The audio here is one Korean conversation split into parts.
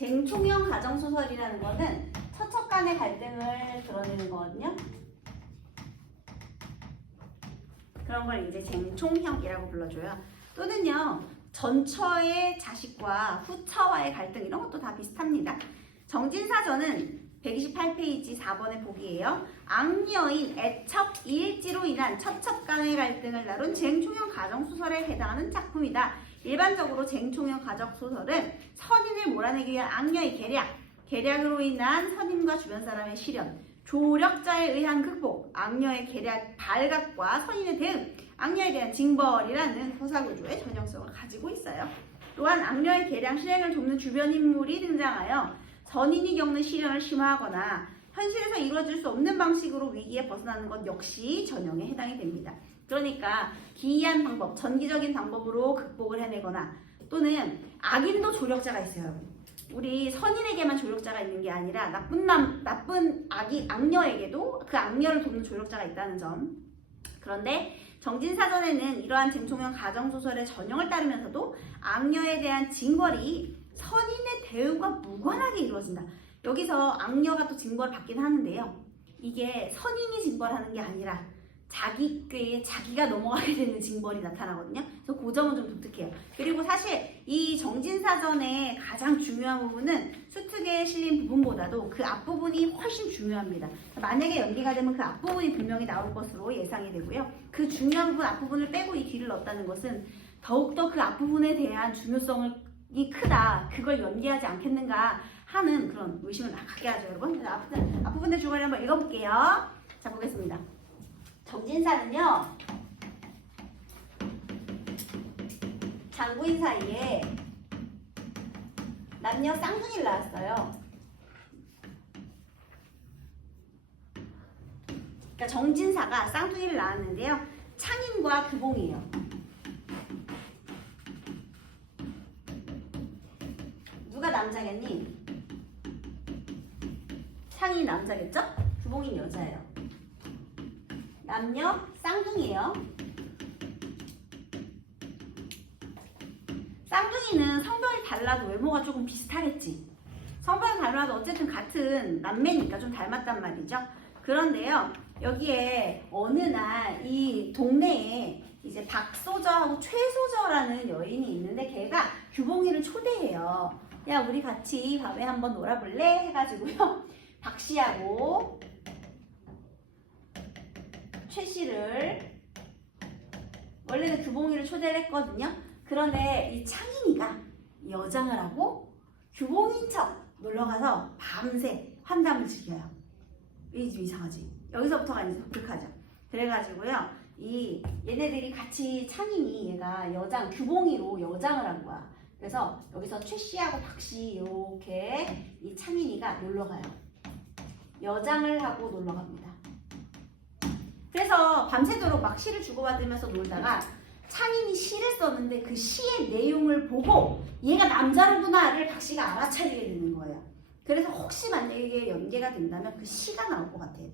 쟁총형 가정소설이라는 거는 처첩 간의 갈등을 드러내는 거거든요. 그런 걸 이제 쟁총형이라고 불러줘요. 또는요, 전처의 자식과 후처와의 갈등 이런 것도 다 비슷합니다. 정진사전은 128페이지 4번의 보기예요. 악녀인 애첩 이일지로 인한 처첩 간의 갈등을 다룬 쟁총형 가정소설에 해당하는 작품이다. 일반적으로 쟁총형 가정소설은 선인을 몰아내기 위한 악녀의 계략으로 인한 선인과 주변 사람의 실현, 조력자에 의한 극복, 악녀의 계략 발각과 선인의 대응, 악녀에 대한 징벌이라는 서사구조의 전형성을 가지고 있어요. 또한 악녀의 계략 실행을 돕는 주변 인물이 등장하여 선인이 겪는 시련을 심화하거나 현실에서 이루어질 수 없는 방식으로 위기에 벗어나는 것 역시 전형에 해당이 됩니다. 그러니까 기이한 방법, 전기적인 방법으로 극복을 해내거나 또는 악인도 조력자가 있어요. 우리 선인에게만 조력자가 있는 게 아니라 나쁜 악녀에게도 그 악녀를 돕는 조력자가 있다는 점. 그런데 정진사전에는 이러한 쟁총형 가정소설의 전형을 따르면서도 악녀에 대한 징벌이 선인의 대응과 무관하게 이루어진다. 여기서 악녀가 또 징벌을 받긴 하는데요. 이게 선인이 징벌하는 게 아니라 자기 꾀에 자기가 넘어가게 되는 징벌이 나타나거든요. 그래서 그 점은 좀 독특해요. 그리고 사실 이 정진사전의 가장 중요한 부분은 수특에 실린 부분보다도 그 앞부분이 훨씬 중요합니다. 만약에 연기가 되면 그 앞부분이 분명히 나올 것으로 예상이 되고요. 그 중요한 부분 앞부분을 빼고 이 뒤를 넣었다는 것은 더욱더 그 앞부분에 대한 중요성이 크다. 그걸 연기하지 않겠는가 하는 그런 의심을 갖게 하죠, 여러분. 앞부분의 주어를 한번 읽어볼게요. 자, 보겠습니다. 정진사는요, 장부인 사이에 남녀 쌍둥이를 낳았어요. 그러니까 정진사가 쌍둥이를 낳았는데요. 창인과 규봉이에요. 누가 남자겠니? 창이 남자겠죠? 규봉이 여자예요. 남녀 쌍둥이에요. 쌍둥이는 성별이 달라도 외모가 조금 비슷하겠지. 성별이 달라도 어쨌든 같은 남매니까 좀 닮았단 말이죠. 그런데요, 여기에 어느 날 이 동네에 이제 박소저하고 최소저라는 여인이 있는데 걔가 규봉이를 초대해요. 야, 우리 같이 밤에 한번 놀아볼래? 해가지고요. 박씨하고 최씨를 원래는 규봉이를 초대를 했거든요. 그런데 이 창인이가 여장을 하고 규봉인 척 놀러가서 밤새 환담을 즐겨요. 이 좀 이상하지? 여기서부터가 이제 독특하죠. 그래가지고요, 얘네들이 같이 창인이 얘가 규봉이로 여장을 한 거야. 그래서 여기서 최씨하고 박씨 이렇게 이 창인이가 놀러가요. 여장을 하고 놀러갑니다. 그래서 밤새도록 막 시를 주고받으면서 놀다가 창인이 시를 썼는데 그 시의 내용을 보고 얘가 남자로구나를 박씨가 알아차리게 되는 거예요. 그래서 혹시 만약에 연계가 된다면 그 시가 나올 것 같아요.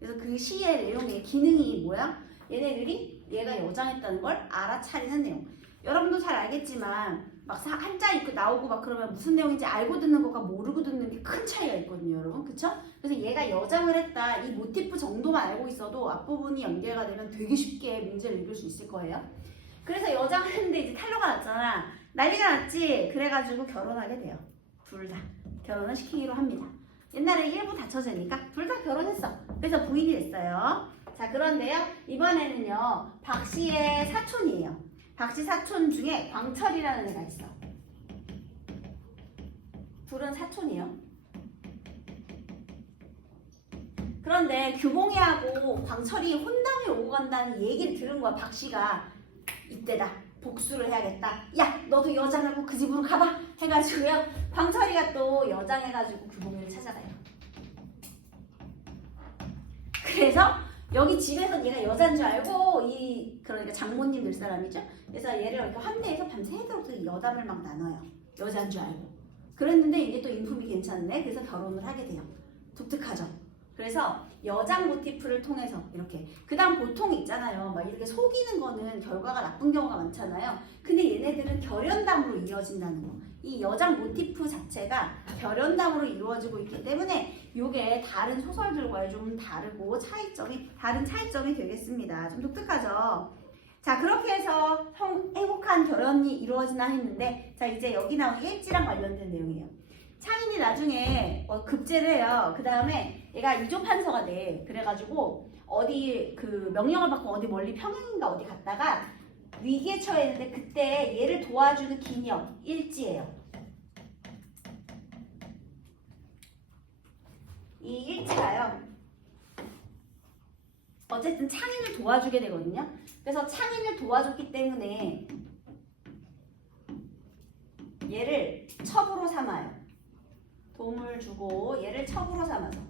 그래서 그 시의 내용의 기능이 뭐야? 얘네들이 얘가 여장했다는 걸 알아차리는 내용. 여러분도 잘 알겠지만 막 한자 읽고 나오고 막 그러면 무슨 내용인지 알고 듣는 것과 모르고 듣는 게 큰 차이가 있거든요, 여러분. 그쵸? 그래서 얘가 여장을 했다, 이 모티프 정도만 알고 있어도 앞부분이 연계가 되면 되게 쉽게 문제를 읽을 수 있을 거예요. 그래서 여장을 했는데 이제 탄로가 났잖아. 난리가 났지? 그래가지고 결혼하게 돼요. 둘 다. 결혼을 시키기로 합니다. 옛날에 일부 다처제니까 둘 다 결혼했어. 그래서 부인이 됐어요. 자, 그런데요, 이번에는요, 박씨의 사촌이에요. 박씨 사촌 중에 광철이라는 애가 있어. 둘은 사촌이에요. 그런데 규봉이하고 광철이 혼담이 오고 간다는 얘기를 들은 거야. 박씨가 이때다. 복수를 해야겠다. 야, 너도 여장하고 그 집으로 가봐. 해가지고요. 광철이가 또 여장해가지고 규봉이를 찾아가요. 그래서 여기 집에서 얘가 여자인 줄 알고 그러니까 장모님 될 사람이죠. 그래서 얘를 이렇게 환대해서 밤새도록 여담을 막 나눠요. 여자인 줄 알고. 그랬는데 이게 또 인품이 괜찮네. 그래서 결혼을 하게 돼요. 독특하죠. 그래서 여장 모티프를 통해서 이렇게. 그 다음 보통 있잖아요. 막 이렇게 속이는 거는 결과가 나쁜 경우가 많잖아요. 근데 얘네들은 결연담으로 이루어진다는 거. 이 여장 모티프 자체가 결연담으로 이루어지고 있기 때문에 이게 다른 소설들과의 좀 다르고 다른 차이점이 되겠습니다. 좀 독특하죠? 자, 그렇게 해서 행복한 결연이 이루어지나 했는데, 자, 이제 여기 나온 일지랑 관련된 내용이에요. 창인이 나중에 급제를 해요. 그 다음에 얘가 이조판서가 돼. 그래가지고 어디 그 명령을 받고 어디 멀리 평양인가 어디 갔다가 위기에 처했는데 그때 얘를 도와주는 기념 일지예요. 이 일지가요. 어쨌든 창인을 도와주게 되거든요. 그래서 창인을 도와줬기 때문에 얘를 첩으로 삼아요. 도움을 주고 얘를 첩으로 삼아서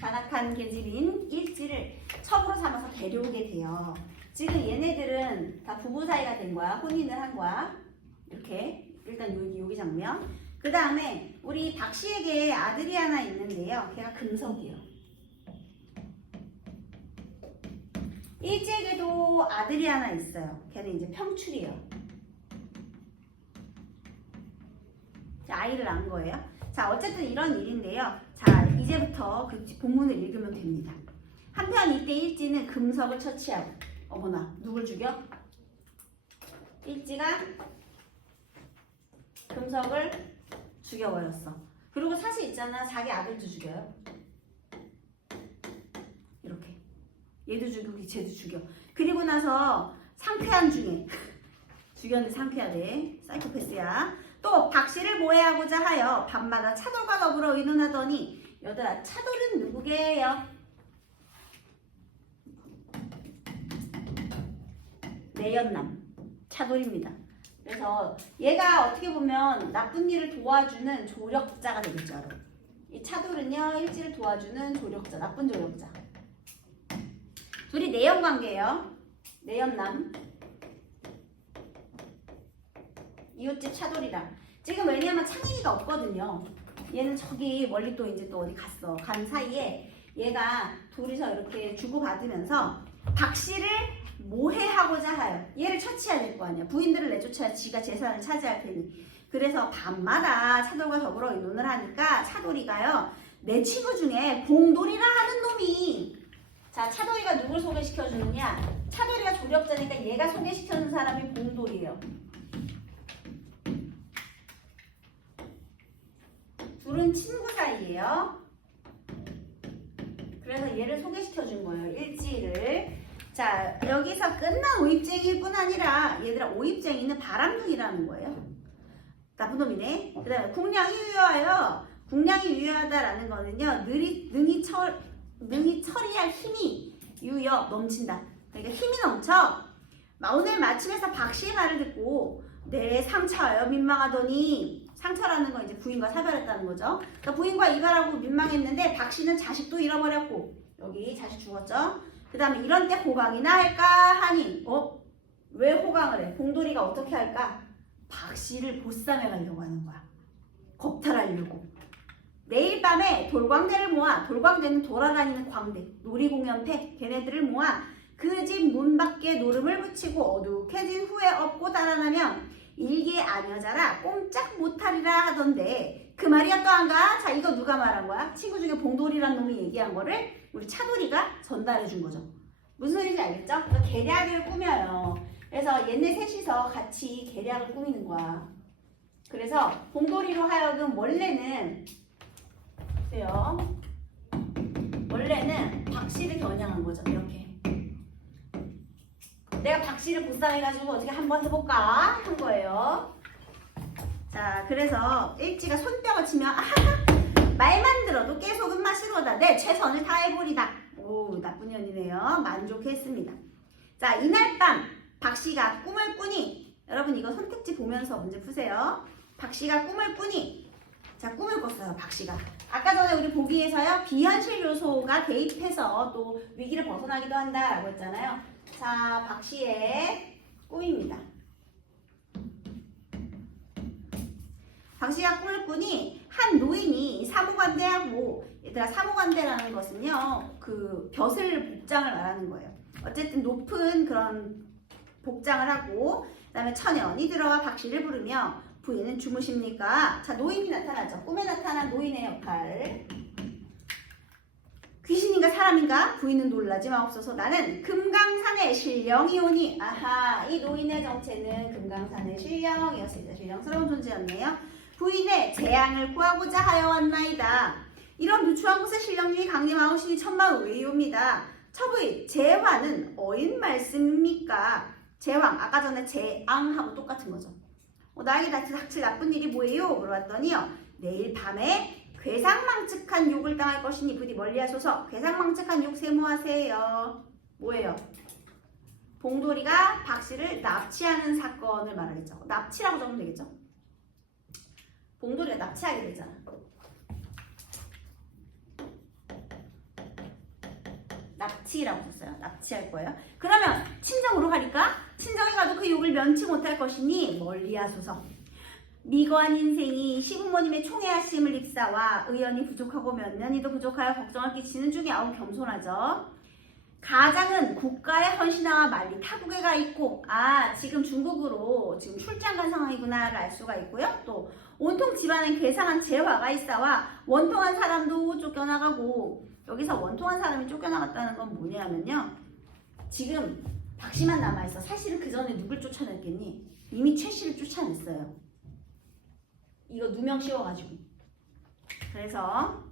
간악한 계집인 일지를 첩으로 삼아서 데려오게 돼요. 지금 얘네들은 다 부부 사이가 된 거야. 혼인을 한 거야. 이렇게 일단 여기 장면. 그 다음에 우리 박 씨에게 아들이 하나 있는데요. 걔가 금석이에요. 일지에게도 아들이 하나 있어요. 걔는 이제 평출이에요. 아이를 낳은 거예요. 자, 어쨌든 이런 일인데요. 자, 이제부터 그 본문을 읽으면 됩니다. 한편 이때 일지는 금석을 처치하고, 어머나, 누굴 죽여? 일지가 금석을 죽여버렸어. 그리고 사실 있잖아, 자기 아들도 죽여요. 이렇게. 얘도 죽이고 쟤도 죽여. 그리고 나서 상쾌한 중에 죽였는데 상쾌하대. 사이코패스야. 또 박씨를 모해하고자 하여 밤마다 차돌과 더불어 의논하더니 여들아 차돌은 누구게요? 내연남 차돌입니다. 그래서 얘가 어떻게 보면 나쁜 일을 도와주는 조력자가 되겠죠. 여러분. 이 차돌은요 일지를 도와주는 조력자, 나쁜 조력자. 둘이 내연관계예요. 내연남. 이웃집 차돌이랑. 지금 왜냐면 창인이가 없거든요. 얘는 저기 멀리 또 이제 또 어디 갔어. 간 사이에 얘가 둘이서 이렇게 주고받으면서 박씨를 모해하고자 하여 얘를 처치해야 될 거 아니야. 부인들을 내쫓아야 지가 재산을 차지할 테니. 그래서 밤마다 차돌과 더불어 의논을 하니까 차돌이가요. 내 친구 중에 봉돌이라 하는 놈이, 자, 차돌이가 누굴 소개시켜주느냐. 차돌이가 조력자니까 얘가 소개시켜주는 사람이 봉돌이에요. 둘은 친구 사이예요. 그래서 얘를 소개시켜준 거예요. 일지를. 자, 여기서 끝난 오입쟁이일 뿐 아니라 얘들아 오입쟁이는 바람둥이라는 거예요. 나쁜 놈이네. 그 다음에 궁량이 유효하여. 궁량이 유효하다라는 거는요. 능히 처리할 힘이 넘친다. 그러니까 힘이 넘쳐. 오늘 마침에서 박씨의 말을 듣고 내 상처하여 민망하더니, 상처라는 건 이제 부인과 사별했다는 거죠. 그러니까 부인과 이별하고 민망했는데 박씨는 자식도 잃어버렸고, 여기 자식 죽었죠. 그 다음에 이런 때 호강이나 할까 하니, 왜 호강을 해? 봉돌이가 어떻게 할까? 박씨를 보쌈해 가려고 하는 거야. 겁탈하려고. 내일 밤에 돌광대를 모아, 돌광대는 돌아다니는 광대, 놀이공연패, 걔네들을 모아 그 집 문 밖에 노름을 붙이고 어둑해진 후에 업고 달아나면 일개 아녀자라 꼼짝 못하리라 하던데 그 말이야 또 안가? 자, 이거 누가 말한 거야? 친구 중에 봉돌이란 놈이 얘기한 거를 우리 차돌이가 전달해 준 거죠. 무슨 소리인지 알겠죠? 그러니까 계략을 꾸며요. 그래서 얘네 셋이서 같이 계략을 꾸미는 거야. 그래서 봉돌이로 하여금 원래는 박씨를 겨냥한 거죠. 이렇게. 내가 박씨를 보쌈해가지고 어떻게 한번 해볼까 한 거예요. 자, 그래서 일지가 손뼉을 치면 말만 들어도 깨속은 맛이로다. 내 최선을 다해보리다. 오, 나쁜 년이네요. 만족했습니다. 자, 이날 밤 박씨가 꿈을 꾸니, 여러분 이거 선택지 보면서 문제 푸세요. 박씨가 꿈을 꾸니, 자, 꿈을 꿨어요. 박씨가. 아까 전에 우리 보기에서요. 비현실 요소가 대입해서 또 위기를 벗어나기도 한다라고 했잖아요. 자, 박씨의 꿈입니다. 박씨가 꿈을 꾸니 한 노인이 사무관대하고 얘들아, 사무관대라는 것은요, 그 벼슬 복장을 말하는 거예요. 어쨌든 높은 그런 복장을 하고, 그 다음에 처녀니 들어와 박씨를 부르며 부인은 주무십니까? 자, 노인이 나타나죠. 꿈에 나타난 노인의 역할. 귀신인가 사람인가? 부인은 놀라지 마옵소서. 나는 금강산의 신령이오니. 아하, 이 노인의 정체는 금강산의 신령이었습니다. 신령스러운 존재였네요. 부인의 재앙을 구하고자 하여 왔나이다. 이런 누추한 곳에 신령님이 강림하오시니 천만 의외이옵니다. 처부인, 재화는 어인 말씀입니까? 제왕, 아까 전에 재앙하고 똑같은 거죠. 나에게 닥칠 나쁜 일이 뭐예요? 물어봤더니요. 내일 밤에 괴상망측한 욕을 당할 것이니 부디 멀리하소서. 괴상망측한 욕 세무하세요. 뭐예요? 봉돌이가 박씨를 납치하는 사건을 말하겠죠. 납치라고 적으면 되겠죠. 봉돌이가 납치하게 되잖아. 납치라고 썼어요. 납치할 거예요. 그러면 친정으로 가니까 친정에 가도 그 욕을 면치 못할 것이니 멀리하소서. 미거한 인생이 시부모님의 총애하심을 입사와 의연이 부족하고 몇년이도 부족하여 걱정을 끼치는 중에 아우 겸손하죠. 가장은 국가의 헌신하와 만리 타국에 가 있고 지금 중국으로 지금 출장 간 상황이구나를 알 수가 있고요. 또 온통 집안엔 괴상한 재화가 있사와 원통한 사람도 쫓겨나가고 여기서 원통한 사람이 쫓겨나갔다는 건 뭐냐면요. 지금 박씨만 남아있어. 사실은 그 전에 누굴 쫓아냈겠니? 이미 최씨를 쫓아냈어요. 이거 누명 씌워가지고. 그래서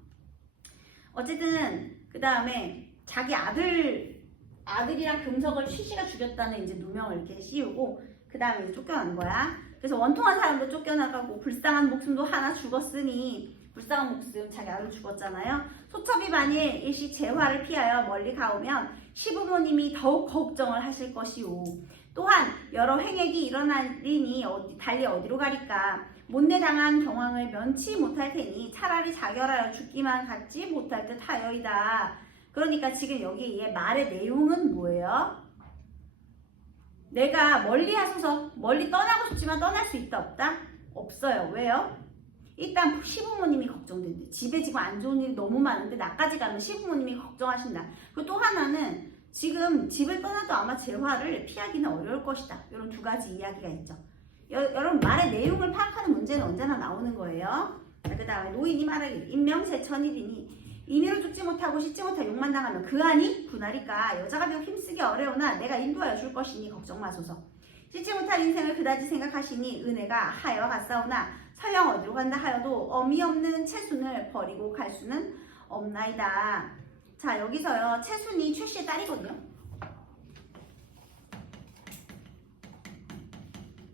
어쨌든 그 다음에 자기 아들이랑 금석을 최씨가 죽였다는 이제 누명을 이렇게 씌우고 그 다음에 이제 쫓겨난 거야. 그래서 원통한 사람도 쫓겨나가고 불쌍한 목숨도 하나 죽었으니 불쌍한 목숨 자기 아들 죽었잖아요. 소첩이 만일 일시 재화를 피하여 멀리 가오면 시부모님이 더욱 걱정을 하실 것이오. 또한 여러 행액이 일어나리니 달리 어디로 가리까. 못내 당한 경황을 면치 못할 테니 차라리 자결하여 죽기만 갖지 못할 듯 하여이다. 그러니까 지금 여기 이 말의 내용은 뭐예요? 내가 멀리 하소서. 멀리 떠나고 싶지만 떠날 수 있다 없다? 없어요. 왜요? 일단 시부모님이 걱정된대. 집에 지금 안 좋은 일이 너무 많은데 나까지 가면 시부모님이 걱정하신다. 그리고 또 하나는 지금 집을 떠나도 아마 재화를 피하기는 어려울 것이다. 이런 두 가지 이야기가 있죠. 여러분 말의 내용을 파악하는 문제는 언제나 나오는 거예요. 그 다음에 노인이 말하길 인명세천일이니 임의로 죽지 못하고 씻지 못하 욕만 당하면 그 안이 분하리까. 여자가 비록 힘쓰기 어려우나 내가 인도하여 줄 것이니 걱정 마소서. 씻지 못할 인생을 그다지 생각하시니 은혜가 하여 갔사오나 설령 어디로 간다 하여도 어미 없는 채순을 버리고 갈 수는 없나이다. 자, 여기서요. 채순이 최씨의 딸이거든요.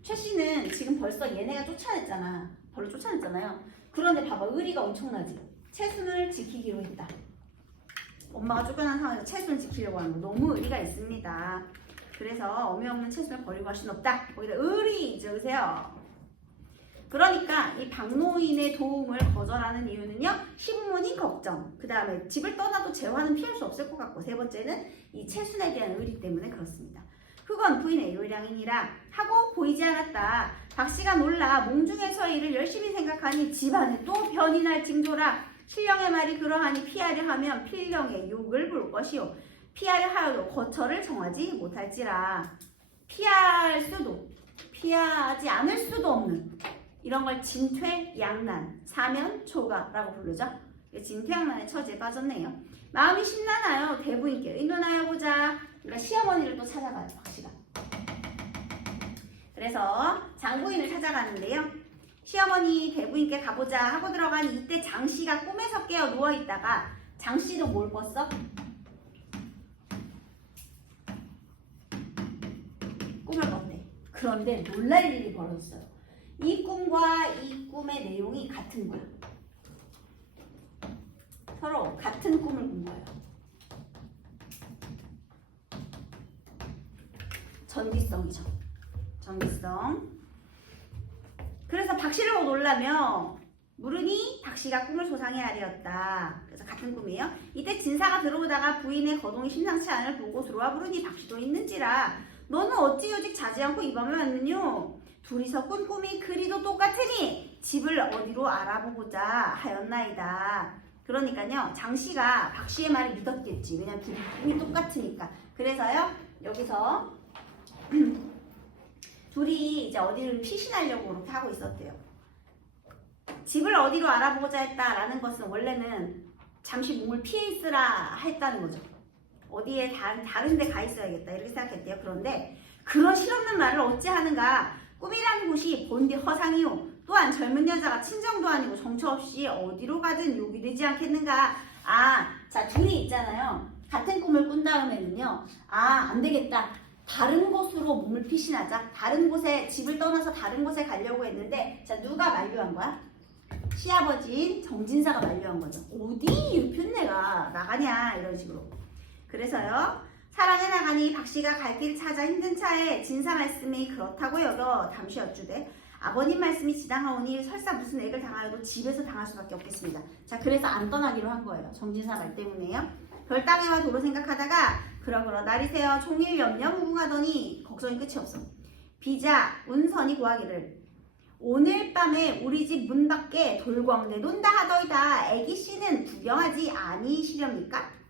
최씨는 지금 벌써 얘네가 쫓아냈잖아. 벌로 쫓아냈잖아요. 그런데 봐봐. 의리가 엄청나지. 채순을 지키기로 했다. 엄마가 쫓겨난 상황에서 채순을 지키려고 하는 거 너무 의리가 있습니다. 그래서 어미 없는 채순을 버리고 할 수는 없다. 거기다 의리 적으세요. 그러니까 이 박노인의 도움을 거절하는 이유는요. 시부모님 걱정. 그 다음에 집을 떠나도 재화는 피할 수 없을 것 같고 세 번째는 이 채순에 대한 의리 때문에 그렇습니다. 그건 부인의 요량이니라 하고 보이지 않았다. 박씨가 놀라 몽중에서의 일을 열심히 생각하니 집안에 또 변이 날 징조라. 신령의 말이 그러하니 피하려 하면 필령의 욕을 볼 것이요. 피하려 하여도 거처를 정하지 못할지라. 피하지 않을 수도 없는 이런 걸 진퇴양난, 사면초가라고 부르죠. 진퇴양난의 처지에 빠졌네요. 마음이 심란하여 대부인께 의논하여 보자. 그러니까 시어머니를 또 찾아가요, 박씨가. 그래서 장부인을 찾아가는데요. 시어머니 대부인께 가보자 하고 들어가니 이때 장씨가 꿈에서 깨어 누워있다가 장씨도 뭘 꿨어? 꿈을 꿨대. 그런데 놀랄 일이 벌어졌어요. 이 꿈과 이 꿈의 내용이 같은 거야. 서로 같은 꿈을 꾼 거예요. 전기성이죠. 전기성. 그래서 박씨를 보고 놀라며 물으니 박씨가 꿈을 소상히 하리었다. 그래서 같은 꿈이에요. 이때 진사가 들어오다가 부인의 거동이 심상치 않을 보고 들어와 부르니 박씨도 있는지라. 너는 어찌 오직 자지 않고 이 밤에 왔느뇨? 둘이서 꾼 꿈이 그리도 똑같으니 집을 어디로 알아보고자 하였나이다. 그러니까요, 장씨가 박씨의 말을 믿었겠지. 왜냐면 둘이 꿈이 똑같으니까. 그래서요, 여기서 둘이 이제 어디를 피신하려고 그렇게 하고 있었대요. 집을 어디로 알아보고자 했다라는 것은 원래는 잠시 몸을 피해 있으라 했다는 거죠. 어디에 다른 데 가 있어야겠다 이렇게 생각했대요. 그런데 그런 실없는 말을 어찌 하는가. 꿈이라는 곳이 본디 허상이요. 또한 젊은 여자가 친정도 아니고 정처 없이 어디로 가든 욕이 되지 않겠는가. 자, 둘이 있잖아요. 같은 꿈을 꾼 다음에는요. 안 되겠다. 다른 곳으로 몸을 피신하자. 다른 곳에, 집을 떠나서 다른 곳에 가려고 했는데, 자, 누가 만류한 거야? 시아버지인 정진사가 만류한 거죠. 어디 유편내가 나가냐 이런 식으로. 그래서요, 사랑에 나가니 박씨가 갈 길 찾아 힘든 차에 진사 말씀이 그렇다고 여겨 잠시 여쭈되 아버님 말씀이 지당하오니 설사 무슨 액을 당하여도 집에서 당할 수밖에 없겠습니다. 자, 그래서 안 떠나기로 한 거예요. 정진사 말 때문에요. 별 땅에와 도로 생각하다가 그러그러 날이 새어 종일 염려 무궁하더니 걱정이 끝이 없어. 비자 운선이 고하기를 오늘 밤에 우리 집 문 밖에 돌광대 논다 하더이다. 애기씨는 구경하지 아니시렵니까?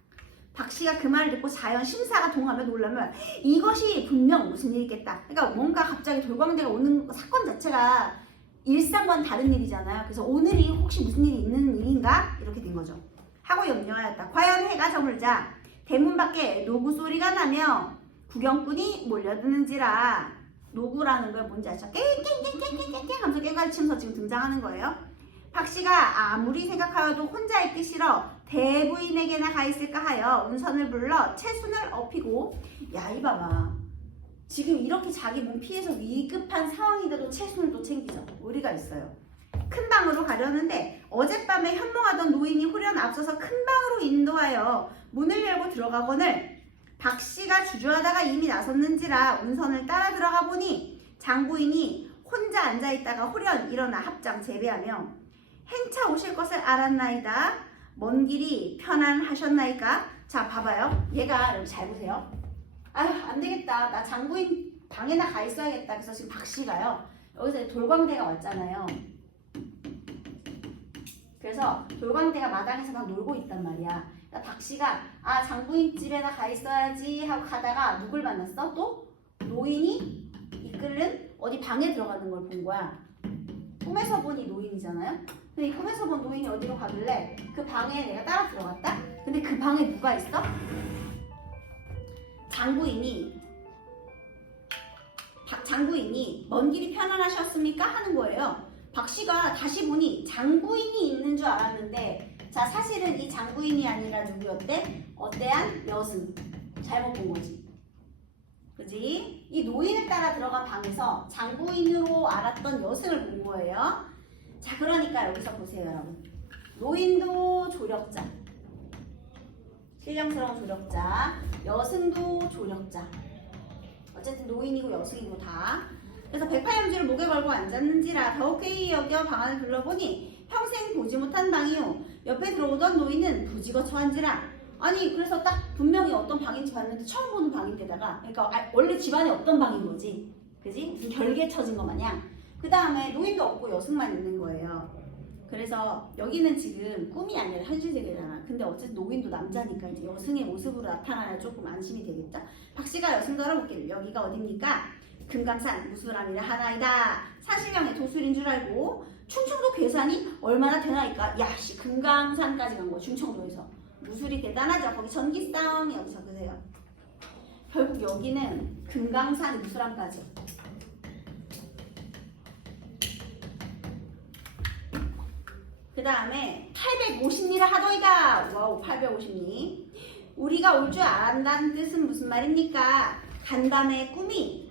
박씨가 그 말을 듣고 자연 심사가 동하며 놀라면 이것이 분명 무슨 일이겠다. 그러니까 뭔가 갑자기 돌광대가 오는 사건 자체가 일상과는 다른 일이잖아요. 그래서 오늘이 혹시 무슨 일이 있는 일인가? 이렇게 된 거죠. 하고 염려하였다. 과연 해가 저물자 대문 밖에 노구 소리가 나며 구경꾼이 몰려드는지라. 노구라는 걸 뭔지 아시죠? 깽깽깽깽깽깽 하면서 깽가리 치면서 지금 등장하는 거예요. 박씨가 아무리 생각하여도 혼자 있기 싫어 대부인에게나 가 있을까 하여 운선을 불러 채순을 업히고. 야, 이봐봐. 지금 이렇게 자기 몸 피해서 위급한 상황인데도 채순을 또 챙기죠. 의리가 있어요. 큰 방으로 가려는데 어젯밤에 현몽하던 노인이 후련 앞서서 큰 방으로 인도하여 문을 열고 들어가거늘 박씨가 주저하다가 이미 나섰는지라 운선을 따라 들어가 보니 장부인이 혼자 앉아있다가 후련 일어나 합장 재배하며 행차 오실 것을 알았나이다. 먼 길이 편안하셨나이까? 자, 봐봐요. 얘가 여러분 잘 보세요. 아휴, 안 되겠다. 나 장부인 방에나 가 있어야겠다. 그래서 지금 박씨가요. 여기서 돌광대가 왔잖아요. 그래서 돌광대가 마당에서 막 놀고 있단 말이야. 그러니까 박씨가 장부인 집에나 가 있어야지 하고 가다가 누굴 만났어? 또 노인이 이끌는 어디 방에 들어가는 걸 본 거야. 꿈에서 보니 노인이잖아요. 근데 이 꿈에서 본 노인이 어디로 가길래 그 방에 내가 따라 들어갔다? 근데 그 방에 누가 있어? 장부인이 먼 길이 편안하셨습니까? 하는 거예요. 박씨가 다시 보니 장부인이 있는 줄 알았는데, 자, 사실은 이 장부인이 아니라 누구였대? 어때한 여승. 잘못 본 거지. 그지? 이 노인을 따라 들어간 방에서 장부인으로 알았던 여승을 본 거예요. 자, 그러니까 여기서 보세요, 여러분. 노인도 조력자, 신령스러운 조력자, 여승도 조력자. 어쨌든 노인이고 여승이고 다. 그래서 백파염주를 목에 걸고 앉았는지라 더욱 회의 여겨 방 안을 둘러보니 평생 보지 못한 방이요. 옆에 들어오던 노인은 부지거처한지라. 아니, 그래서 딱 분명히 어떤 방인지 봤는데 처음 보는 방인데다가, 그러니까 원래 집안에 없던 방인 거지. 그지? 무슨 결계 쳐진 것 마냥. 그 다음에 노인도 없고 여승만 있는 거예요. 그래서 여기는 지금 꿈이 아니라 현실 세계잖아. 근데 어쨌든 노인도 남자니까 이제 여승의 모습으로 나타나야 조금 안심이 되겠죠. 박씨가 여승도 알아볼게요. 여기가 어딥니까? 금강산 무술함이라 하나이다. 사실령의 도술인 줄 알고 충청도 괴산이 얼마나 되나이까? 야씨, 금강산까지 간 거야. 충청도에서. 무술이 대단하죠. 거기 전기싸움이 여기서 그세요. 결국 여기는 금강산 무술함까지. 그 다음에 850리라 하더이다. 와우, 850리. 우리가 올 줄 알았다는 뜻은 무슨 말입니까? 간담회 꿈에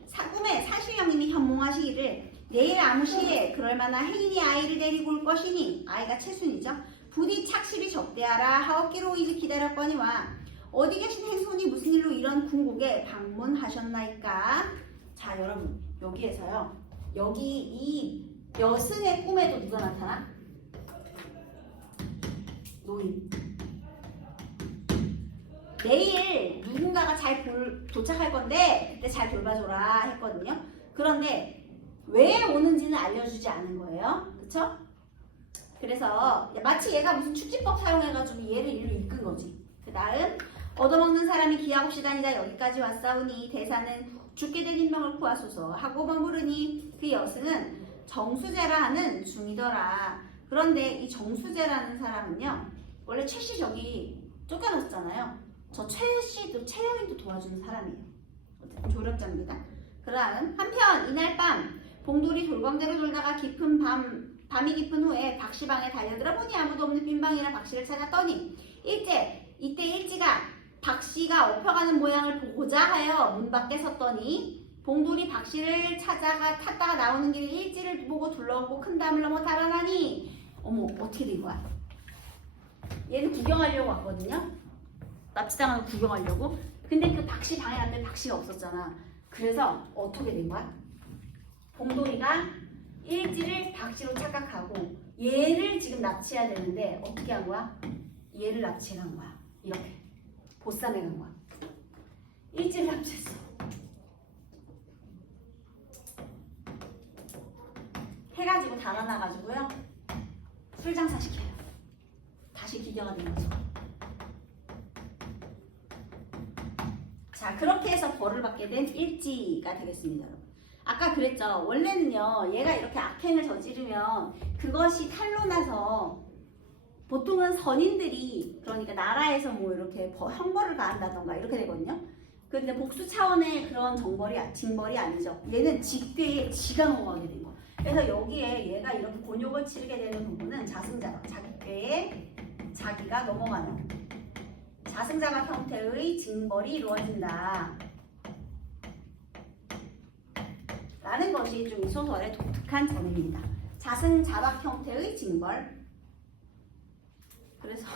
사실령님이 현몽하시기를 내일 아무 시에 그럴만한 행인이 아이를 데리고 올 것이니, 아이가 채순이죠. 부디 착실히 접대하라 하옵기로 이제 기다렸거니와 어디 계신 행손이 무슨 일로 이런 궁곡에 방문하셨나이까? 자, 여러분, 여기에서요, 여기 이 여승의 꿈에도 누가 나타나? 노인. 내일 누군가가 도착할 건데 그때 잘 돌봐줘라 했거든요. 그런데 왜 오는지는 알려주지 않은 거예요. 그쵸? 그래서 마치 얘가 무슨 축지법 사용해가지고 얘를 일로 이끈 거지. 그 다음 얻어먹는 사람이 기약 없이 다니다 여기까지 왔사오니 대사는 죽게 될 인명을 구하소서 하고 머무르니 그 여승은 정수제라 하는 중이더라. 그런데 이 정수제라는 사람은요, 원래 최씨 저기 쫓겨났잖아요. 저 최씨도 최영인도 도와주는 사람이에요. 어쨌든 조력자입니다. 그다음 한편 이날 밤 봉돌이 돌광대로 돌다가 밤이 깊은 후에 박씨 방에 달려들어 보니 아무도 없는 빈방이라 박씨를 찾았더니 이때 일지가 박씨가 업혀가는 모양을 보고자 하여 문 밖에 섰더니 봉돌이 박씨를 찾아가 탔다가 나오는 길에 일지를 보고 둘러보고 큰 담을 넘어 달아나니 어머 어떻게 된 거야? 얘는 구경하려고 왔거든요. 납치당하는 거 구경하려고. 근데 그 박씨 방에 갔는데 박씨가 없었잖아. 그래서 어떻게 된 거야? 봉돌이가 일지를 박씨로 착각하고 얘를 지금 납치해야 되는데 어떻게 한 거야? 얘를 납치한 거야. 이렇게 보쌈해 간 거야. 일지를 납치했어. 해가지고 달아나가지고요 술 장사 시켜요. 다시 기대가 된 거죠. 자, 그렇게 해서 벌을 받게 된 일지가 되겠습니다, 여러분. 아까 그랬죠. 원래는요, 얘가 이렇게 악행을 저지르면 그것이 탄로나서 보통은 선인들이, 그러니까 나라에서 뭐 이렇게 형벌을 가한다던가 이렇게 되거든요. 근데 복수 차원의 그런 징벌이 아니죠. 얘는 직대에 지가 넘어가게 된 거. 그래서 여기에 얘가 이렇게 곤욕을 치르게 되는 부분은 자승자가, 자기 꾀에 자기가 넘어가는 자승자각 형태의 징벌이 이루어진다 라는 것이 좀 이 소설의 독특한 점입니다. 자승자박 형태의 징벌. 그래서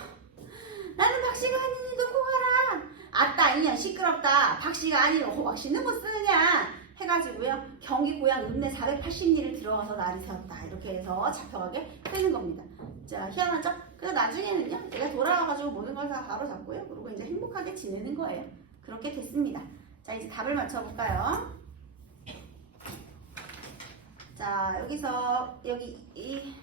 나는 박씨가 하는 일도 고하라. 아따 이년 시끄럽다. 박씨가 아니고 박씨는 못 쓰느냐 해가지고요 경기 고향 읍내 480리를 들어가서 날이 새었다. 이렇게 해서 잡혀가게 되는 겁니다. 자, 희한하죠? 그래서 나중에는요 얘가 돌아와가지고 모든 걸 다 바로 잡고요 그리고 이제 행복하게 지내는 거예요. 그렇게 됐습니다. 자, 이제 답을 맞춰볼까요? 자, 여기서 여기 이